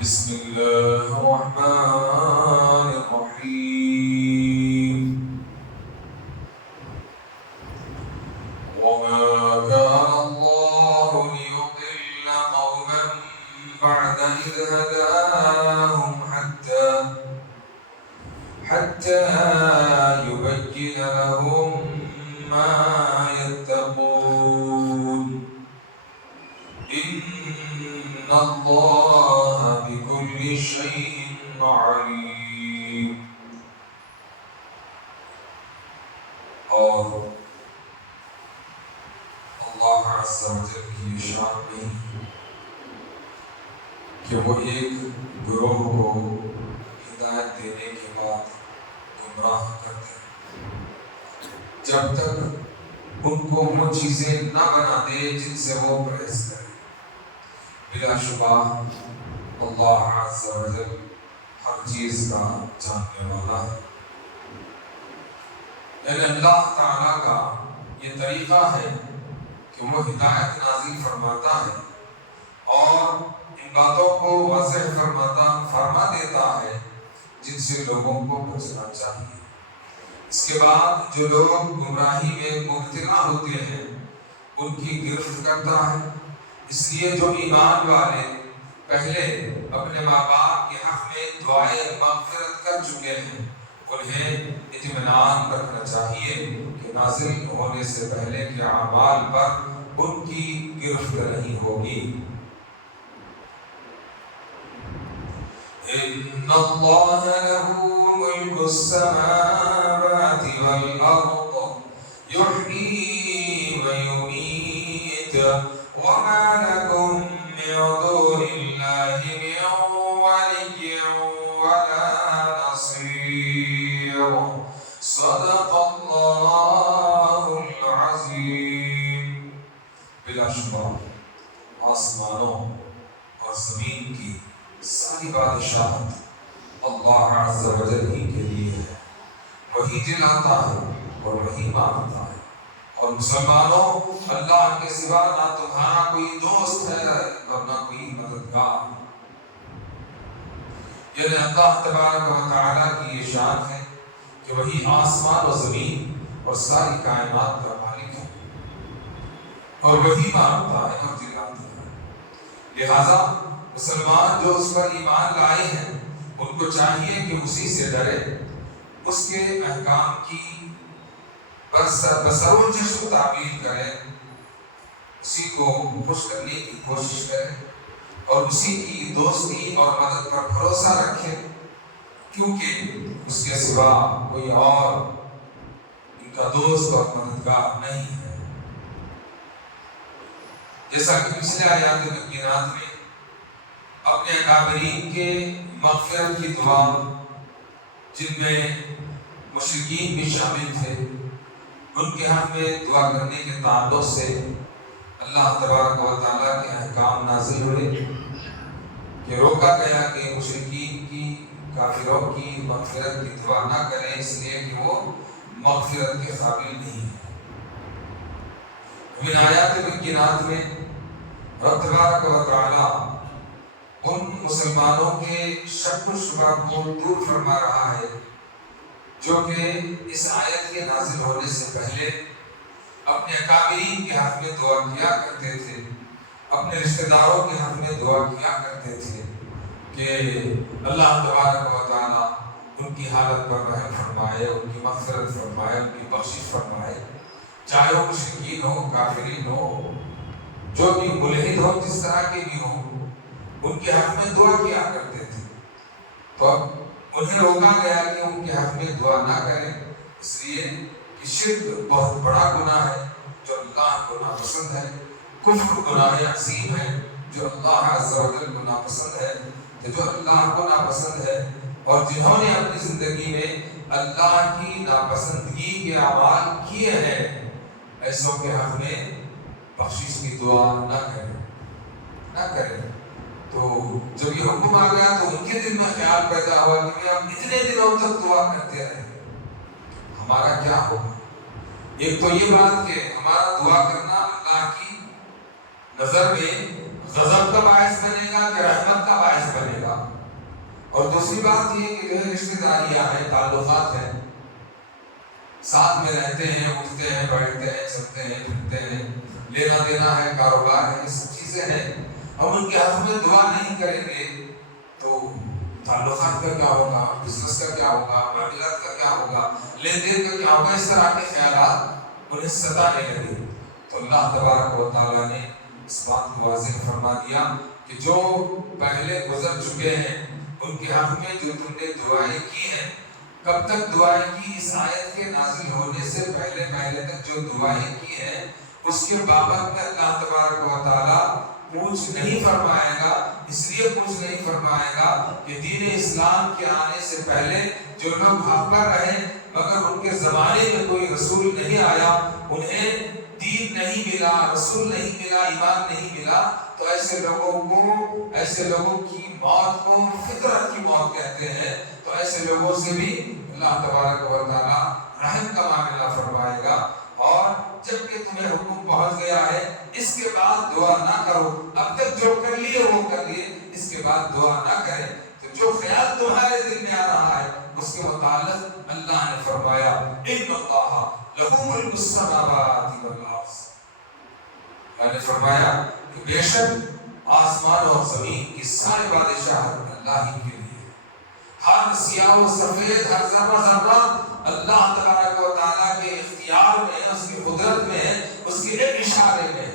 بسم الله الرحمن الرحيم وما كان الله ليضل قوما بعد إذ هداهم حتى يبين لهم ما يتقون إن الله بكل شيء عليم. اور اللہ عز و جل کی شان میں کہ وہ ایک گروہ کو ہدایت دینے کے بعد گمراہ کرتے ہیں جب تک ان کو وہ چیزیں نہ بنا دے جن سے وہ پرہیز کریں. بلا شبہ اللہ عز و جل ہر چیز کا جاننے والا ہے. یعنی اللہ تعالیٰ کا یہ طریقہ ہے کہ وہ ہدایت نازل فرماتا ہے اور ان باتوں کو واضح فرما دیتا ہے جن سے لوگوں کو بچنا چاہیے. اس کے بعد جو لوگ گمراہی میں مبتلا ہوتے ہیں ان کی گرفت کرتا ہے. اس لیے جو ایمان والے پہلے اپنے ماں باپ کے حق میں دعائیں مغفرت کر چکے ہیں انہیں اطمینان رکھنا چاہیے کہ نازل ہونے سے پہلے کے اعمال پر ان کی گرفت نہیں ہوگی. إن الله له ملك السماوات والأرض يحيي ويميت وما لكم من دون الله من ولي ولا نصير. صدق الله العظيم. بلا شبہ آسمانوں اور زمین کی ساری بادشاہت اللہ عز و جل ہی کے لیے ہے. وہی جلاتا ہے اور وہی مارتا ہے. اور مسلمانوں اللہ کے سوا نہ تمہارا کوئی دوست ہے اور نہ کوئی مددگار. یعنی اللہ تبارک و تعالیٰ کی یہ شان ہے کہ وہی آسمان و زمین اور ساری کائنات کا مالک ہے اور وہی مارتا ہے اور جلاتا ہے. لہذا مسلمان جو اس پر ایمان لائے ہیں ان کو چاہیے کہ اسی سے ڈرے, اس کے احکام کی بسر و جشن تعبیر کریں, اسی کو خوش کرنے کی کوشش کریں اور اسی کی دوستی اور مدد پر بھروسہ رکھیں کیونکہ اس کے سوا کوئی اور ان کا دوست اور مددگار نہیں ہے. جیسا کہ پچھلے آیات بینات میں اپنے اکابرین کے مغفرت کی دعا جن میں مشرکین بھی شامل تھے ان کے حق میں دعا کرنے کے تعلق سے اللہ تبارک و تعالیٰ کے احکام نازل ہوئے کہ روکا گیا کہ مشرکین کی کافروں کی مغفرت کی دعا نہ کریں اس لیے کہ وہ مغفرت کے قابل نہیں ہیں. ان آیات بینات میں رب تبارک و تعالیٰ ان مسلمانوں کے شک و شبہ کو دور فرما رہا ہے جو کہ اس آیت کے نازل ہونے سے پہلے اپنے اکابرین کے حق میں دعا کیا کرتے تھے, اپنے رشتہ داروں کے حق میں دعا کیا کرتے تھے کہ اللہ تبارک و تعالیٰ ان کی حالت پر رحم فرمائے, ان کی مغفرت فرمائے, ان کی بخشش فرمائے, چاہے وہ مشرکین ہو, کافرین ہو, جو بھی ملحد ہو, جس طرح کے بھی ہوں, ان کے حق میں دعا کیا کرتے تھے. تو انہیں روکا گیا کہ ان کے حق میں دعا نہ کریں اس لیے کہ شرک بہت بڑا گناہ ہے جو اللہ کو ناپسند ہے, کفر گناہ عظیم ہے جو اللہ عز و جل کو ناپسند ہے, جو اللہ کو ناپسند ہے. اور جنہوں نے اپنی زندگی میں اللہ کی ناپسندگی کے اعمال کیے ہیں ایسوں کے حق میں بخشش کی دعا نہ کریں. تو جب یہ حکم آ گیا تو ان کے دل میں خیال پیدا ہوا کہ ہم اتنے دنوں تک دعا کرتے رہے, ہمارا کیا ہوگا. ایک تو یہ بات کہ ہمارا دعا کرنا اللہ کی نظر میں غضب کا باعث بنے گا کہ رحمت کا باعث بنے گا. دوسری بات یہ کہ جو ہے رشتہ داریاں ہیں، تعلقات ہیں، ساتھ میں رہتے ہیں، اٹھتے ہیں، بیٹھتے ہیں، چلتے ہیں، پھرتے ہیں، لینا دینا ہے، کاروبار ہے، یہ سب چیزیں ہیں. ہم ان کے حق میں دعا نہیں کریں گے تو تعلقات کا کیا ہوگا، بزنس کا کیا ہوگا، معاملات کا کیا ہوگا، لین دین کا کیا ہوگا. اس طرح کے خیالات انہیں ستانے لگے. تو اللہ تبارک و تعالیٰ نے اس بات کو واضح فرما دیا کہ جو پہلے گزر چکے ہیں ان کے حق میں جو تم نے دعائیں کی ہیں، کب تک دعائیں کی؟ اس آیت کے نازل ہونے سے پہلے تک جو دعائیں کی ہیں اس کے بابت میں اللہ تبارک و تعالیٰ پوچھ نہیں فرمائے گا. اس لیے پوچھ نہیں فرمائے گا کہ دین اسلام کے آنے سے پہلے جو لوگ حق پر رہے مگر ان کے زمانے میں کوئی رسول نہیں آیا، انہیں دین نہیں ملا، رسول نہیں ملا، ایمان نہیں ملا، تو ایسے لوگوں کی موت کو فطرت کی موت کہتے ہیں. تو ایسے لوگوں سے بھی اللہ تبارک و تعالیٰ رحم کا معاملہ فرمائے گا. اور جب کہ تمہیں حکم پہنچ گیا ہے اس کے بعد دعا نہ کرو. اب تک جو کر لیے وہ کر لیے، اس کے بعد دعا نہ کریں. تو جو خیال تمہارے دل میں آ رہا ہے اس کے متعلق اللہ نے فرمایا ان اللہ لہ ملک السماوات والارض. اللہ نے فرمایا کہ بے شک آسمان اور زمین کی ساری بادشاہت اللہ ہی کے لیے. ہر سیاہ و سفید، ہر ذرہ ذرہ اللہ تبارک و تعالیٰ کے اختیار میں، اس کی قدرت میں، اس کے ایک اشارے میں.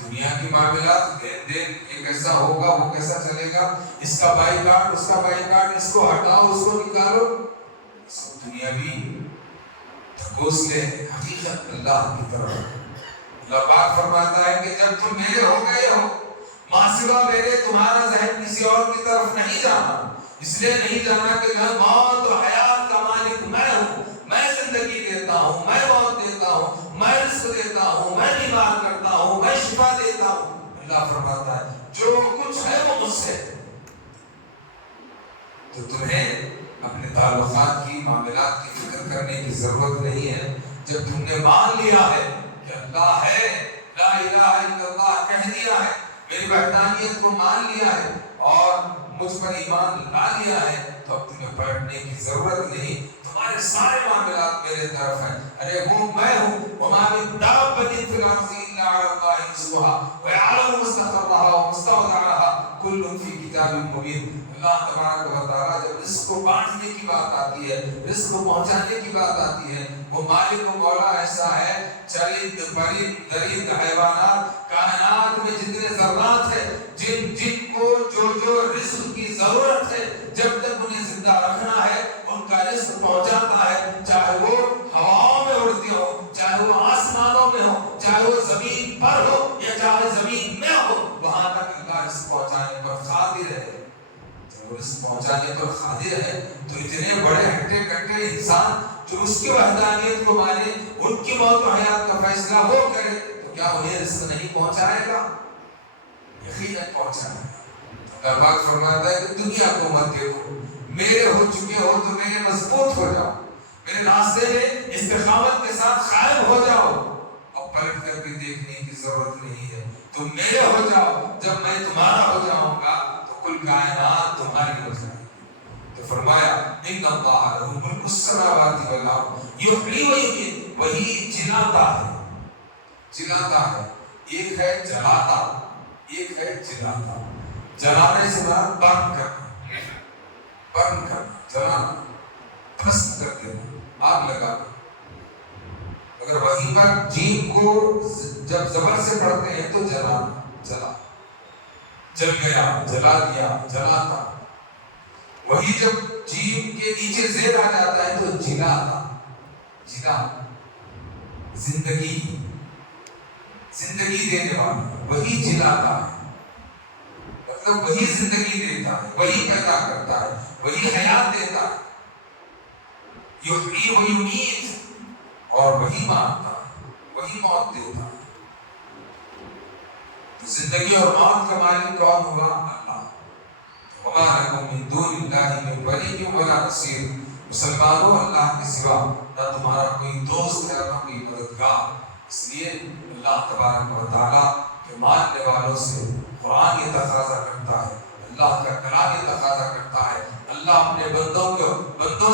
دنیا کی معاملات، لین دین، یہ کیسا ہوگا، وہ کیسا چلے گا، اس کا بائی کارڈ، اس کا بائی کارڈ، اس کو ہٹاؤ، اس کو نکالو، سب دنیاوی تھکوس لے. حقیقت اللہ کی طرف. اللہ پاک فرماتا ہے کہ جب تم میرے ہو گئے ہو، ماں سوا میرے تمہارا ذہن کسی اور کی طرف نہیں جانا. اس لیے نہیں جانا کہ میں موت و حیات کا مالک میں ہوں، میں زندگی دیتا ہوں، میں موت دیتا ہوں، میں رزق دیتا ہوں، میں بیمار کرتا ہوں، میں شفا دیتا ہوں. اللہ فرماتا ہے جو کچھ ہے وہ مجھ سے. تو تمہیں اپنے تعلقات کی، معاملات کی فکر کرنے کی ضرورت نہیں ہے. جب تم نے مان لیا ہے کہ اللہ ہے، لا الہ الا اللہ کہہ دیا ہے، میری وحدانیت کو مان لیا ہے اور مجھ پر ایمان لا لیا ہے، تو اب تمہیں پلٹنے کی ضرورت نہیں. تمہارے سارے معاملات میرے طرف ہیں. ارے وہ میں ہوں، وما من دابۃ فی الارض الا علی اللہ رزقها ويعلم مستقرها ومستودعها كل فی کتاب مبین. اللہ تبارک و تعالیٰ جب رزق کو بانٹنے کی بات آتی ہے، رزق کو پہنچانے کی بات آتی ہے، وہ مالک و مولا ایسا ہے. چرند، پرند، درند، حیوانات، کائنات میں جتنے ذرات ہیں، جن کو جو رزق کی ضرورت ہے، جب تک انہیں زندہ رکھنا ہے ان کا رزق پہنچاتا ہے. چاہے وہ ہواؤں میں اڑتے ہو، چاہے وہ آسمانوں میں ہو، چاہے وہ زمین پر ہو یا چاہے زمین میں ہو، وہاں تک اللہ رزق پہنچانے پر قادر ہے. رزق پہنچانے پر قادر ہے تو اتنے بڑے ہٹے کٹے انسان جو اس کی وحدانیت کو مانے، ان کی موت و حیات کا فیصلہ وہ کرے، تو کیا انہیں رزق نہیں پہنچائے گا؟ یقیناً پہنچائے گا. اللہ پاک فرماتا ہے کہ دنیا کو مت دیکھو، میرے ہو چکے ہو تو میرے مضبوط ہو جاؤ، میرے راستے میں استقامت کے ساتھ قائم ہو جاؤ. اب پلٹ کر کے دیکھنے کی ضرورت نہیں ہے. تم میرے ہو جاؤ، جب میں تمہارا ہو جاؤں گا کل کائنات تمہاری ہو جائے گی. تو فرمایا ان اللہ لہ ملک السماوات والارض یحیی و یمیت. وہی جلاتا ہے. ایک ہے جلاتا، ایک ہے جلاتا. جلانے سے مراد برن کرنا، جلانا، پھسٹ کر دینا، آگ لگانا. اگر وہیں پر جیم کو جب زبر سے پڑھتے ہیں تو جلانا، جل گیا، جلا دیا، جلاتا. وہی جب جیم کے نیچے زیر آ جاتا ہے تو جلاتا. جلا زندگی دینے والا، وہی جلاتا ہے. مطلب وہی زندگی دیتا ہے، وہی پیدا کرتا ہے، وہی حیات دیتا ہے. یحیی و یمیت، اور وہی مارتا ہے، وہی موت دیتا ہے. زندگی اور موت کا مالک کون ہوا؟ اللہ. وما لکم من دون اللہ من ولی ولا نصیر. مسلمانوں اللہ کے سوا نہ تمہارا کوئی دوست ہے نہ کوئی مددگار. اس لیے اللہ تبارک و تعالیٰ کے ماننے والوں سے قرآن یہ تقاضا کرتا ہے، اللہ کا کلام یہ تقاضا کرتا ہے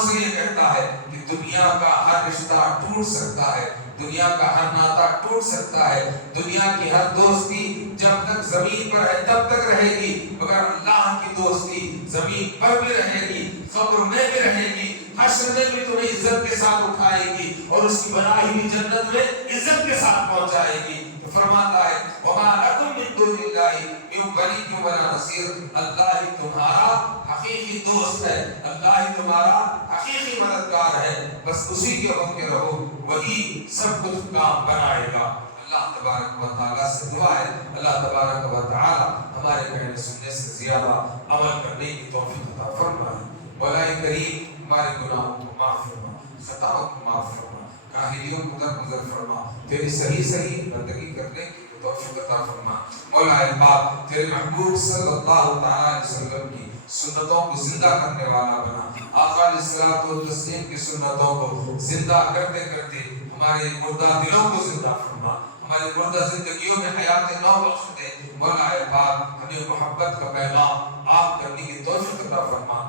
سے یہ کہتا ہے کہ دنیا کا ہر رشتہ ٹوٹ سکتا ہے، دنیا کا ہر ناطہ ٹوٹ سکتا ہے، دنیا کی ہر دوستی جب تک زمین پر ہے تب تک رہے گی، مگر اللہ کی دوستی زمین پر بھی رہے گی، قبر میں بھی رہے گی، حشر میں بھی تمہیں عزت کے ساتھ اٹھائے گی اور اس کی بنائی ہوئی جنت میں عزت کے ساتھ پہنچائے گی۔ تو فرماتا ہے وَمَا لَكُم مِّن دُونِ اللَّهِ مِن وَلِيٍّ وَلَا نَصِيرٍ، اللہ ہی تمہارا حقیقی دوست ہے، اللہ ہی تمہارا حقیقی مددگار ہے، بس اسی کے ہوتے رہو، وہی سب کچھ کام بنائے گا۔ اللہ تبارک و تعالیٰ سے دعا ہے اللہ تبارک و تعالیٰ ہمارے کہنے سننے سے زیادہ عمل کرنے کی توفیق عطا فرمائے۔ مولا کریم ہمارے گناہوں کو معاف فرما، خطاؤں کو معاف فرما، کاہلیوں کو درگزر فرما، تیری صحیح بندگی کرنے کی توفیق عطا فرما۔ مولا پاک تیرے محبوب صلی اللہ تعالی علیہ وسلم کی سنتوں کو زندہ کرنے والا بنا، آقا علیہ الصلوۃ والتسلیم کی سنتوں کو زندہ کرتے کرتے ہمارے مردہ دلوں کو زندہ فرما، ہماری مردہ زندگیوں میں حیات نو بخش دے۔ مولا پاک ہمیں محبت کا پیغام عام کرنے کی توفیق عطا فرما۔